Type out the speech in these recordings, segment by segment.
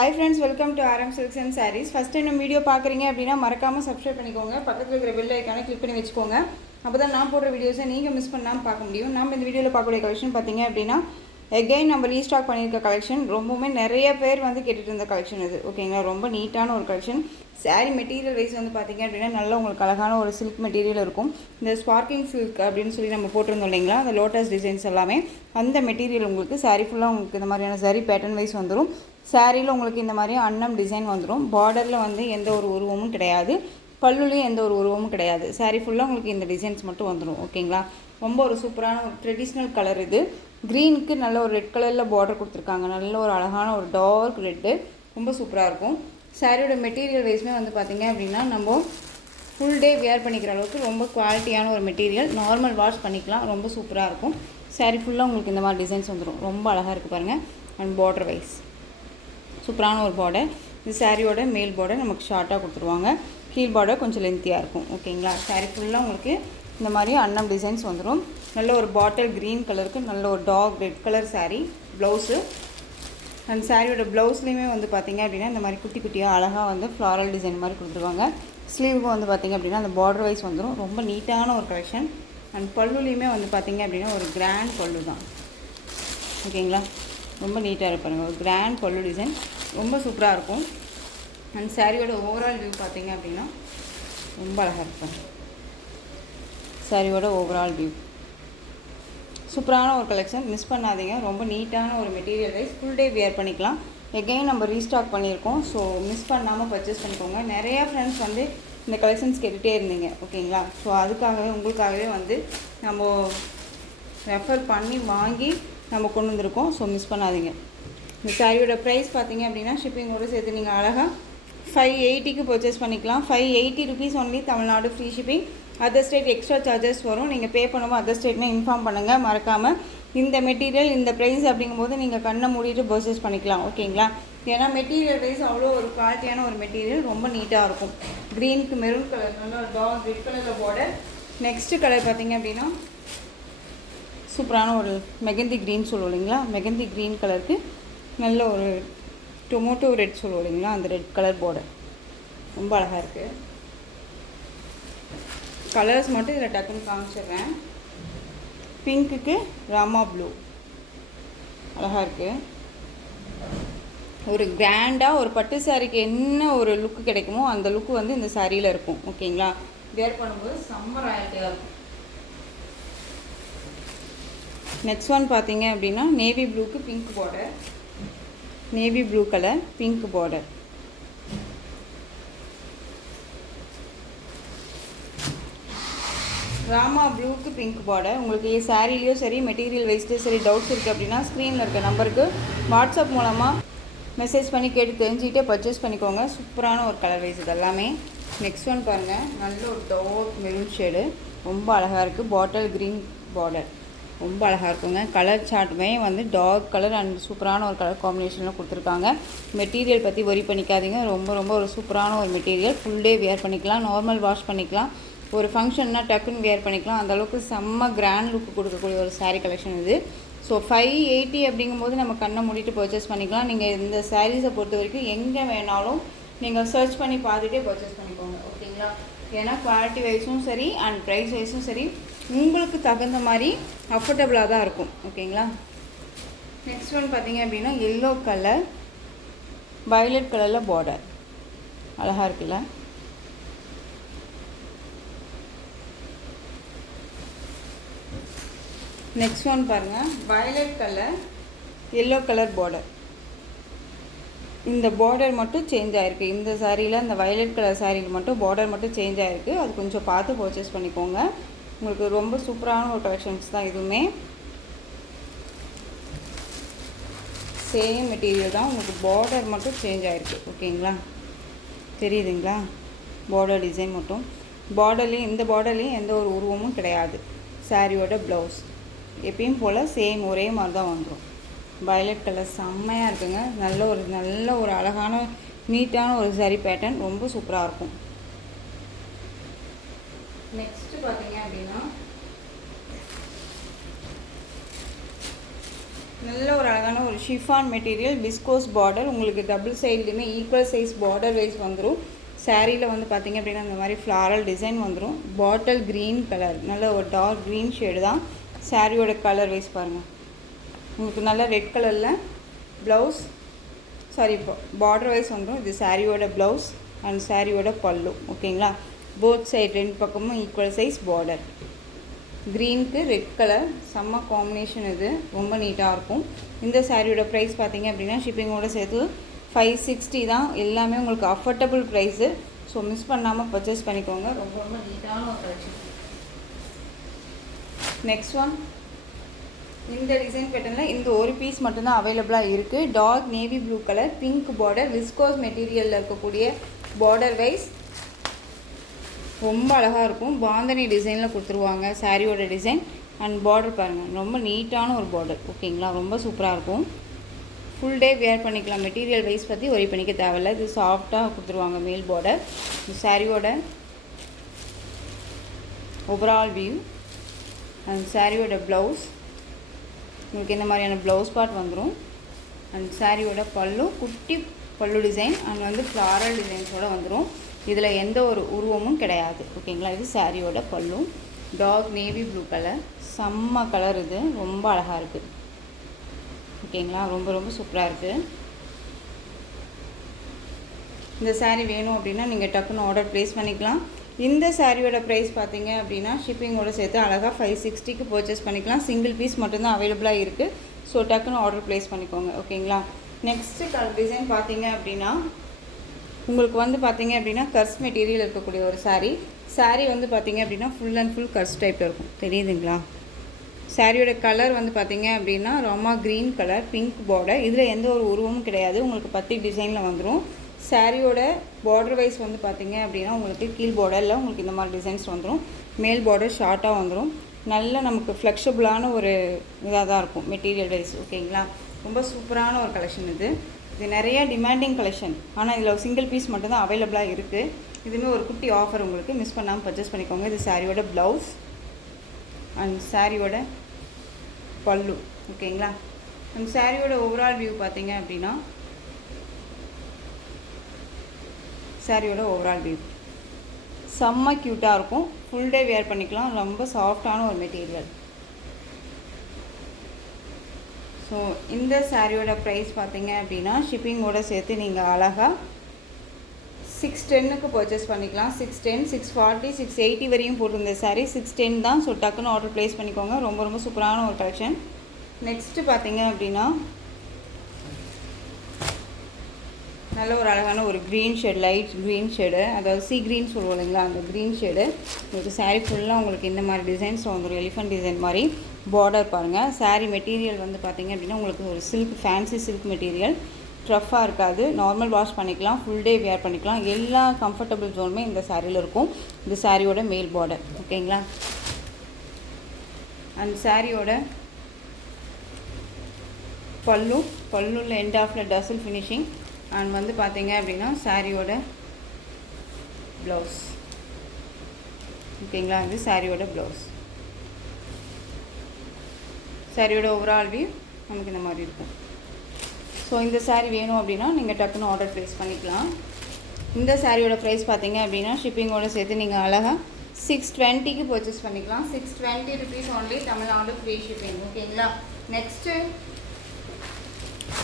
Hi friends, welcome to RM Silks and Sarees. First time நம்ம video பார்க்குறீங்க அப்படின்னா மறக்காமல் சப்ஸ்கிரைப் பண்ணிக்கோங்க. பக்கத்தில் இருக்கிற பெல் ஐக்கானை கிளிக் பண்ணி வச்சுக்கோங்க. அப்போ தான் நான் போடுற வீடியோஸை நீங்கள் மிஸ் பண்ணாமல் பார்க்க முடியும். நம்ம இந்த வீடியோவில் பார்க்கக்கூடிய கலெக்ஷன் பார்த்தீங்க அப்படின்னா எகைன் நம்ம ரீஸ்டாக் பண்ணியிருக்க கலெக்ஷன். ரொம்பவுமே நிறைய பேர் வந்து கேட்டுட்டு இருந்த கலெக்ஷன் இது. ஓகேங்களா, ரொம்ப நீட்டான ஒரு கலெக்ஷன். சாரீ மெட்டீரியல் வைஸ் வந்து பார்த்திங்க அப்படின்னா நல்ல உங்களுக்கு அழகான ஒரு சில்க் மெட்டீரியல் இருக்கும். இந்த ஸ்பார்க்கிங் சில்க் அப்படின்னு சொல்லி நம்ம போட்டிருந்தோம் இல்லைங்களா, அந்த லோட்டஸ் டிசைன்ஸ் எல்லாமே அந்த மெட்டீரியல் உங்களுக்கு சாரீ ஃபுல்லாக உங்களுக்கு இந்த மாதிரியான சாரீ பேட்டர்ன் வைஸ் வந்துடும். சாரியில் உங்களுக்கு இந்த மாதிரி அன்னம் டிசைன் வந்துடும். பார்டரில் வந்து எந்த ஒரு உருவமும் கிடையாது, பல்லுலேயும் எந்த ஒரு உருவமும் கிடையாது. சாரீ ஃபுல்லாக உங்களுக்கு இந்த டிசைன்ஸ் மட்டும் வந்துடும். ஓகேங்களா, ரொம்ப ஒரு சூப்பரான ஒரு ட்ரெடிஷ்னல் கலர் இது. க்ரீனுக்கு நல்ல ஒரு ரெட் கலரில் பார்டர் கொடுத்துருக்காங்க. நல்ல ஒரு அழகான ஒரு டார்க் ரெட்டு, ரொம்ப சூப்பராக இருக்கும். சாரியோட மெட்டீரியல் வைஸ்மே வந்து பார்த்திங்க அப்படின்னா நம்ம ஃபுல் டே வேர் பண்ணிக்கிற அளவுக்கு ரொம்ப குவாலிட்டியான ஒரு மெட்டீரியல். நார்மல் வாஷ் பண்ணிக்கலாம், ரொம்ப சூப்பராக இருக்கும். சாரீ ஃபுல்லாக உங்களுக்கு இந்த மாதிரி டிசைன்ஸ் வந்துடும். ரொம்ப அழகாக இருக்குது பாருங்கள். அண்ட் பார்டர் வைஸ் சூப்பரான ஒரு பார்டர். இந்த சாரியோட மேல் பார்டர் நமக்கு ஷார்ட்டாக கொடுத்துருவாங்க, கீழ் பார்டர் கொஞ்சம் லென்த்தியாக இருக்கும். ஓகேங்களா, சாரீ ஃபுல்லாக உங்களுக்கு இந்த மாதிரி அன்னம் டிசைன்ஸ் வந்துடும். நல்ல ஒரு பாட்டில் க்ரீன் கலருக்கு நல்ல ஒரு dark red colour sari. Blouse அந்த சாரியோட ப்ளவுஸ்லேயுமே வந்து பார்த்திங்க அப்படின்னா இந்த மாதிரி குட்டி குட்டியாக அழகாக வந்து ஃப்ளாரல் டிசைன் மாதிரி கொடுத்துருவாங்க. ஸ்லீவுக்கும் வந்து பார்த்திங்க அப்படின்னா அந்த பார்டர் வைஸ் வந்துடும். ரொம்ப நீட்டான ஒரு கலெக்ஷன். அண்ட் பல்லுலேயுமே வந்து பார்த்திங்க அப்படின்னா ஒரு கிராண்ட் பல்லு தான். ஓகேங்களா, ரொம்ப நீட்டாக இருப்பாருங்க. ஒரு கிராண்ட் பல்லு டிசைன் ரொம்ப சூப்பராக இருக்கும். அண்ட் சாரியோட ஓவரால் வியூ பார்த்திங்க அப்படின்னா ரொம்ப அழகாக இருக்கும். சாரியோட ஓவரால் வியூ சூப்பரான ஒரு கலெக்ஷன், மிஸ் பண்ணாதீங்க. ரொம்ப நீட்டான ஒரு material wise full day wear பண்ணிக்கலாம். எகைன் நம்ம ரீஸ்டாக் பண்ணியிருக்கோம், ஸோ மிஸ் பண்ணாமல் பர்ச்சேஸ் பண்ணிக்கோங்க. நிறையா ஃப்ரெண்ட்ஸ் வந்து இந்த கலெக்ஷன்ஸ் கேட்டுகிட்டே இருந்தீங்க. ஓகேங்களா, ஸோ அதுக்காகவே உங்களுக்காகவே வந்து நம்ம ரெஃபர் பண்ணி வாங்கி நம்ம கொண்டு வந்திருக்கோம். ஸோ மிஸ் பண்ணாதீங்க. இந்த சாரியோட ப்ரைஸ் பார்த்திங்க அப்படின்னா ஷிப்பிங்கோடு சேர்த்து நீங்கள் அழகாக 580க்கு பர்ச்சேஸ் பண்ணிக்கலாம். 580 rupees only, Tamil Nadu free shipping. Other state extra charges வரும். நீங்கள் பே பண்ணும்போது அதர் ஸ்டேட்னா இன்ஃபார்ம் பண்ணுங்கள் மறக்காமல். இந்த மெட்டீரியல் இந்த ப்ரைஸ் அப்படிங்கும்போது நீங்கள் கண்ணை மூடிட்டு பர்ச்சேஸ் பண்ணிக்கலாம். ஓகேங்களா, ஏன்னா மெட்டீரியல் வைஸ் அவ்வளோ ஒரு குவாலிட்டியான ஒரு மெட்டீரியல், ரொம்ப நீட்டாக இருக்கும். க்ரீனுக்கு மெரூன் கலர், நல்லா டார்க் ரெட் கலரில் பார்டர். நெக்ஸ்ட்டு கலர் பார்த்திங்க அப்படின்னா சூப்பரான ஒரு மெகந்தி க்ரீன் சொல்லுவோம் இல்லைங்களா, மெகந்தி க்ரீன் கலருக்கு நல்ல ஒரு டொமேட்டோ ரெட் சொல்லுவோம் இல்லைங்களா, அந்த ரெட் கலர் பார்டர் ரொம்ப அழகாக இருக்குது. கலர்ஸ் மட்டும் இதில் டக்குன்னு காமிச்சிடுறேன். பிங்க்குக்கு ராமா ப்ளூ அழகாக இருக்குது. ஒரு கிராண்டாக ஒரு பட்டு சாரிக்கு என்ன ஒரு லுக்கு கிடைக்குமோ அந்த லுக்கு வந்து இந்த சாரியில் இருக்கும். ஓகேங்களா, வேர் பண்ணும்போது செம்ம ராயல்ட்டியாக இருக்கும். நெக்ஸ்ட் ஒன் பார்த்தீங்க அப்படின்னா நேவி ப்ளூக்கு pink border. Navy blue colour pink border. Rama ப்ளூக்கு பிங்க் பார்டர். உங்களுக்கு சாரிலையோ சரி மெட்டீரியல் வைஸ்லேயும் சரி டவுட்ஸ் இருக்குது அப்படின்னா ஸ்க்ரீனில் இருக்க நம்பருக்கு வாட்ஸ்அப் மூலமாக மெசேஜ் பண்ணி கேட்டு தெரிஞ்சுக்கிட்டே பர்ச்சேஸ் பண்ணிக்கோங்க. சூப்பரான ஒரு கலர் வைஸ் இது எல்லாமே. நெக்ஸ்ட் ஒன் பாருங்கள், நல்ல ஒரு டார்க் மெரூன் ஷேடு, ரொம்ப அழகாக இருக்குது. பாட்டில் க்ரீன் பார்டர் ரொம்ப அழகாக இருக்குங்க. கலர் சார்ட்டுமே வந்து டார்க் கலர் அண்ட் சூப்பரான ஒரு கலர் காம்பினேஷனில் கொடுத்துருக்காங்க. மெட்டீரியல் பற்றி ஒரி பண்ணிக்காதீங்க, ரொம்ப ரொம்ப ஒரு சூப்பரான ஒரு மெட்டீரியல். ஃபுல் டே வியர் பண்ணிக்கலாம், நார்மல் வாஷ் பண்ணிக்கலாம், ஒரு ஃபங்க்ஷன்னா டக்குன்னு வியர் பண்ணிக்கலாம். அந்தளவுக்கு செம்ம கிராண்ட் லுக்கு கொடுக்கக்கூடிய ஒரு சாரீ கலெக்ஷன் இது. ஸோ 580 அப்படிங்கும்போது நம்ம கண்ணை மூடிட்டு பர்ச்சேஸ் பண்ணிக்கலாம். நீங்கள் இந்த சாரீஸை பொறுத்த வரைக்கும் எங்கே வேணாலும் நீங்கள் சர்ச் பண்ணி பார்த்துட்டே பர்ச்சேஸ் பண்ணிக்கோங்க. ஓகேங்களா, ஏன்னா குவாலிட்டி வைஸும் சரி அண்ட் ப்ரைஸ் வைஸும் சரி உங்களுக்கு தகுந்த மாதிரி அஃபோர்டபுளாக தான் இருக்கும். ஓகேங்களா, நெக்ஸ்ட் ஒன் பார்த்திங்க அப்படின்னா எல்லோ கலர் வயலட் கலரில் பார்டர் அழகாக இருக்குல்ல. நெக்ஸ்ட் ஒன் பாருங்கள், violet colour yellow colour border. இந்த பார்டர் மட்டும் சேஞ்ச் ஆகிருக்கு. இந்த சாரியில் இந்த வயலட் கலர் சாரியில் மட்டும் பார்டர் மட்டும் சேஞ்ச் ஆகிருக்கு. அது கொஞ்சம் பார்த்து பர்ச்சேஸ் பண்ணிக்கோங்க. உங்களுக்கு ரொம்ப சூப்பரான ஒரு கலெக்ஷன்ஸ் தான் இதுவுமே. சேம் மெட்டீரியல் தான், உங்களுக்கு பார்டர் மட்டும் சேஞ்ச் ஆகிருக்கு. ஓகேங்களா, தெரியுதுங்களா, பார்டர் டிசைன் மட்டும். பார்டர்லேயும் இந்த பார்டர்லேயும் எந்த ஒரு உருவமும் கிடையாது. சாரியோட ப்ளவுஸ் எப்பயும் போல் சேம் ஒரே மாதிரி தான் வந்துடும். வயலட் கலர் செம்மையாக இருக்குங்க. நல்ல ஒரு அழகான நீட்டான ஒரு சாரி பேட்டர்ன், ரொம்ப சூப்பராக இருக்கும். நெக்ஸ்ட்டு பார்த்தீங்க அப்படின்னா நல்ல ஒரு அழகான ஒரு ஷிஃபான் மெட்டீரியல், விஸ்கோஸ் பார்டர். உங்களுக்கு டபுள் சைட்லேயுமே ஈக்குவல் சைஸ் பார்டர் வைஸ் வந்துடும். சாரியில் வந்து பார்த்திங்க அப்படின்னா இந்த மாதிரி ஃப்ளாரல் டிசைன் வந்துடும். பாட்டில் க்ரீன் கலர், நல்ல ஒரு டார்க் க்ரீன் ஷேடு தான். சாரியோட கலர் வைஸ் பாருங்கள், உங்களுக்கு நல்ல ரெட் கலரில் ப்ளவுஸ், சாரி இப்போ பார்டர் வைஸ் வந்துடும். இது சாரியோட ப்ளவுஸ் அண்ட் சாரியோட பல்லு. ஓகேங்களா, போத் சைட் ரெண்டு பக்கமும் ஈக்குவல் சைஸ் பார்டர். க்ரீனுக்கு ரெட் கலர் செம்ம காம்பினேஷன், இது ரொம்ப நீட்டாக இருக்கும். இந்த சாரியோட ப்ரைஸ் பார்த்திங்க அப்படின்னா ஷிப்பிங்கோடு சேர்த்து 560 தான். எல்லாமே உங்களுக்கு அஃபோர்டபுள் ப்ரைஸு. ஸோ மிஸ் பண்ணாமல் பர்ச்சேஸ் பண்ணிக்கோங்க. ரொம்ப ரொம்ப நீட்டான ஒரு கலெக்ஷன். நெக்ஸ்ட் ஒன், இந்த டிசைன் பேட்டர்னில் இந்த ஒரு பீஸ் மட்டும்தான் அவைலபிளாக இருக்குது. Dark navy blue colour, pink border, viscose மெட்டீரியலில் இருக்கக்கூடிய பார்டர் வைஸ் ரொம்ப அழகாக இருக்கும். பாந்தனி டிசைனில் கொடுத்துருவாங்க சாரியோட டிசைன். அண்ட் பார்டர் பாருங்கள், ரொம்ப நீட்டான ஒரு பார்டர். ஓகேங்களா, ரொம்ப சூப்பராக இருக்கும். ஃபுல் டே வேர் பண்ணிக்கலாம். மெட்டீரியல் வைஸ் பற்றி ஒரி பண்ணிக்க தேவையில்லை. இது சாஃப்டாக கொடுத்துருவாங்க மேல் பார்டர். இந்த சாரியோட ஓவரால் வியூ அண்ட் சாரியோட ப்ளவுஸ், உங்களுக்கு இந்த மாதிரியான ப்ளவுஸ் பார்ட் வந்துடும். அண்ட் சாரியோட பல்லு குட்டி பல்லு டிசைன் அண்ட் வந்து ஃப்ளாரல் டிசைன்ஸோடு வந்துடும். இதில் எந்த ஒரு உருவமும் கிடையாது. ஓகேங்களா, இது சாரியோட பல்லு. டார்க் நேவி ப்ளூ கலர், செம்ம கலர். இது ரொம்ப அழகாக இருக்குது. ஓகேங்களா, ரொம்ப ரொம்ப சூப்பராக இருக்குது. இந்த சாரீ வேணும் அப்படின்னா நீங்கள் டக்குன்னு ஆர்டர் ப்ளேஸ் பண்ணிக்கலாம். இந்த சாரியோட ப்ரைஸ் பார்த்தீங்க அப்படின்னா ஷிப்பிங்கோடு சேர்த்து அழகாக 560க்கு பர்ச்சேஸ் பண்ணிக்கலாம். சிங்கிள் பீஸ் மட்டும்தான் அவைலபிளாக இருக்குது. ஸோ டக்குன்னு ஆர்டர் ப்ளேஸ் பண்ணிக்கோங்க. ஓகேங்களா, நெக்ஸ்ட்டு கலர் டிசைன் பார்த்தீங்க அப்படின்னா உங்களுக்கு வந்து பார்த்தீங்க அப்படின்னா கர்ஸ் மெட்டீரியல் இருக்கக்கூடிய ஒரு சாரீ வந்து பார்த்தீங்க அப்படின்னா ஃபுல் அண்ட் ஃபுல் கர்ஸ் டைப்பில் இருக்கும். தெரியுதுங்களா? சாரியோட கலர் வந்து பார்த்தீங்க அப்படின்னா Rama green colour, pink border. இதில் எந்த ஒரு உருவமும் கிடையாது. உங்களுக்கு பத்தி டிசைனில் வந்துடும். சாரியோட பார்டர் வைஸ் வந்து பார்த்தீங்க அப்படின்னா உங்களுக்கு கீழ் பார்டரில் உங்களுக்கு இந்த மாதிரி டிசைன்ஸ் வந்துடும். மேல் பார்டர் ஷார்ட்டாக வந்துடும். நல்ல நமக்கு ஃப்ளெக்சிபிளான ஒரு இதாக தான் இருக்கும் மெட்டீரியல் வைஸ். ஓகேங்களா, ரொம்ப சூப்பரான ஒரு கலெக்ஷன் இது. இது நிறைய டிமாண்டிங் கலெக்ஷன். ஆனால் இதில் சிங்கிள் பீஸ் மட்டும்தான் அவைலபிளாக இருக்குது. இதுவுமே ஒரு குட்டி ஆஃபர், உங்களுக்கு மிஸ் பண்ணாமல் பர்ச்சேஸ் பண்ணிக்கோங்க. இது சாரியோட ப்ளவுஸ் அண்ட் சாரியோட பல்லு. ஓகேங்களா, அந்த சாரியோட ஓவரால் வியூ பார்த்தீங்க அப்படின்னா சாரியோட ஓவரால் வியூ செம்ம க்யூட்டாக இருக்கும். ஃபுல் டே வேர் பண்ணிக்கலாம். ரொம்ப சாஃப்டான ஒரு மெட்டீரியல். ஸோ இந்த சாரியோட ப்ரைஸ் பார்த்தீங்க அப்படின்னா ஷிப்பிங்கோடு சேர்த்து நீங்கள் அழகாக 610க்கு பர்ச்சேஸ் பண்ணிக்கலாம். 610, 640, 680 வரையும் போட்டிருந்த சாரீ 610 தான். ஸோ டக்குன்னு ஆர்டர் ப்ளேஸ் பண்ணிக்கோங்க. ரொம்ப ரொம்ப சூப்பரான ஒரு கலெக்ஷன். நெக்ஸ்ட்டு பார்த்தீங்க அப்படின்னா நல்ல ஒரு அழகான ஒரு green shade, light green shade, அதாவது சி க்ரீன் சொல்லுவோம் இல்லைங்களா, அந்த க்ரீன் ஷேடு. உங்களுக்கு சாரீ ஃபுல்லாக உங்களுக்கு இந்த மாதிரி டிசைன்ஸ் வந்துடும். எலிஃபண்ட் டிசைன் மாதிரி பார்டர் பாருங்கள். சாரீ மெட்டீரியல் வந்து பார்த்திங்க அப்படின்னா உங்களுக்கு ஒரு சில்க், ஃபேன்சி சில்க் மெட்டீரியல். ரஃப்பாக இருக்காது. நார்மல் வாஷ் பண்ணிக்கலாம். ஃபுல் டே வேர் பண்ணிக்கலாம். எல்லா கம்ஃபர்டபுள் ஜோனுமே இந்த சாரியில் இருக்கும். இந்த சாரியோட மேல் பார்டர். ஓகேங்களா, அந்த சாரியோட பல்லுல எண்ட் ஆஃபில் டசல் ஃபினிஷிங் அண்ட் வந்து பார்த்தீங்க அப்படின்னா சாரியோட ப்ளவுஸ். ஓகேங்களா, இது சாரியோட ப்ளவுஸ். சாரியோட ஓவரால் வியூ நமக்கு இந்த மாதிரி இருக்கும். ஸோ இந்த சாரீ வேணும் அப்படின்னா நீங்கள் டக்குன்னு ஆர்டர் ப்ளேஸ் பண்ணிக்கலாம். இந்த சாரியோட ப்ரைஸ் பார்த்தீங்க அப்படின்னா ஷிப்பிங்கோடு சேர்த்து நீங்கள் அழகாக 620க்கு பர்ச்சேஸ் பண்ணிக்கலாம். 620 rupees only, Tamil Nadu free shipping. ஓகேங்களா, நெக்ஸ்ட்டு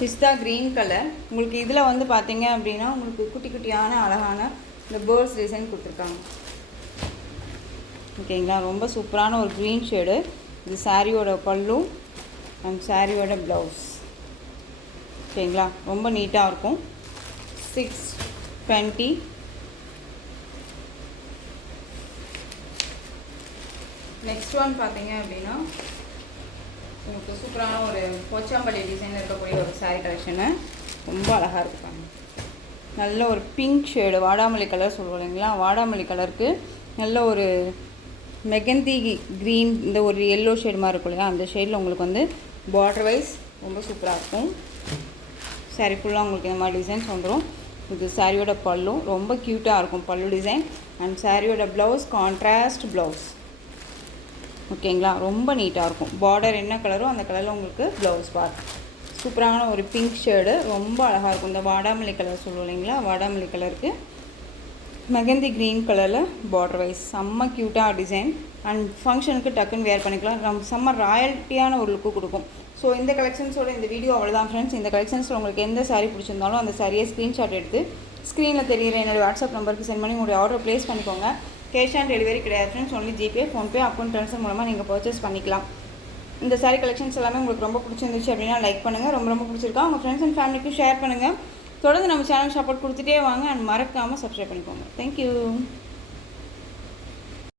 பிஸ்தா க்ரீன் கலர். உங்களுக்கு இதில் வந்து பார்த்தீங்க அப்படின்னா உங்களுக்கு குட்டி குட்டியான அழகான இந்த பேர்ட்ஸ் டிசைன் கொடுத்துருக்காங்க. ஓகேங்களா, ரொம்ப சூப்பரான ஒரு க்ரீன் ஷேடு. இது சாரியோட பல்லு அண்ட் சாரியோட ப்ளவுஸ். ஓகேங்களா, ரொம்ப நீட்டாக இருக்கும். 620. நெக்ஸ்ட் ஒன் பார்த்தீங்க அப்படின்னா உங்களுக்கு சூப்பரான ஒரு போச்சாம்பள்ளி டிசைன் இருக்கக்கூடிய ஒரு சாரீ கலெக்ஷனு. ரொம்ப அழகாக இருப்பாங்க. நல்ல ஒரு பிங்க் ஷேடு, வாடாமல்லி கலர் சொல்லுவோம் இல்லைங்களா, வாடாமல்லி கலருக்கு நல்ல ஒரு மெகந்தி க்ரீன், இந்த ஒரு எல்லோ ஷேடு மாதிரி இருக்கும் இல்லையா, அந்த ஷேடில் உங்களுக்கு வந்து பார்டர் வைஸ் ரொம்ப சூப்பராக இருக்கும். சாரீ ஃபுல்லாக உங்களுக்கு இந்த மாதிரி டிசைன்ஸ் வந்துடும். இது சாரியோட பல்லு, ரொம்ப க்யூட்டாக இருக்கும் பல்லு டிசைன். அண்ட் சாரியோட ப்ளவுஸ் கான்ட்ராஸ்ட் ப்ளவுஸ். ஓகேங்களா. ரொம்ப நீட்டாக இருக்கும். பார்டர் என்ன கலரோ அந்த கலரில் உங்களுக்கு ப்ளவுஸ் பார்ட். சூப்பரான ஒரு பிங்க் ஷேடு, ரொம்ப அழகாக இருக்கும். இந்த வாடாமல்லி கலர் சொல்லுவோம் இல்லைங்களா, வாடாமல்லி கலருக்கு மெகந்தி க்ரீன் கலரில் பார்டர் வைஸ் செம்ம க்யூட்டாக டிசைன். அண்ட் ஃபங்க்ஷனுக்கு டக்குன்னு வேர் பண்ணிக்கலாம். நம்ம செம்ம ராயல்ட்டியான ஒரு லுக்கு கொடுக்கும். ஸோ இந்த கலெக்ஷன்ஸோட இந்த வீடியோ அவ்வளோதான் ஃப்ரெண்ட்ஸ். இந்த கலெக்ஷன்ஸில் உங்களுக்கு எந்த சாரீ பிடிச்சிருந்தாலும் அந்த சாரியை ஸ்க்ரீன்ஷாட் எடுத்து ஸ்க்ரீனில் தெரியிற என்னோடய வாட்ஸ்அப் நம்பருக்கு சென்ட் பண்ணி உங்களுடைய ஆர்டர் ப்ளேஸ் பண்ணிக்கோங்க. கேஷ் ஆன் டெலிவரி கிடையாது friends. Only GPay, PhonePe, account transfer மூலமாக நீங்கள் பர்ச்சேஸ் பண்ணிக்கலாம். இந்த சாரீ கலெக்ஷன்ஸ் எல்லாமே உங்களுக்கு ரொம்ப பிடிச்சிருந்துச்சு அப்படின்னா லைக் பண்ணுங்கள். ரொம்ப பிடிச்சிருக்கா உங்கள் ஃப்ரெண்ட்ஸ் அண்ட் ஃபேமிலிக்கும் ஷேர் பண்ணுங்கள். தொடர்ந்து நம்ம சேனல் சப்போர்ட் கொடுத்துட்டே வாங்க. அண்ட் மறக்காமல் சப்ஸ்கிரைப் பண்ணிக்கோங்க. தேங்க்யூ.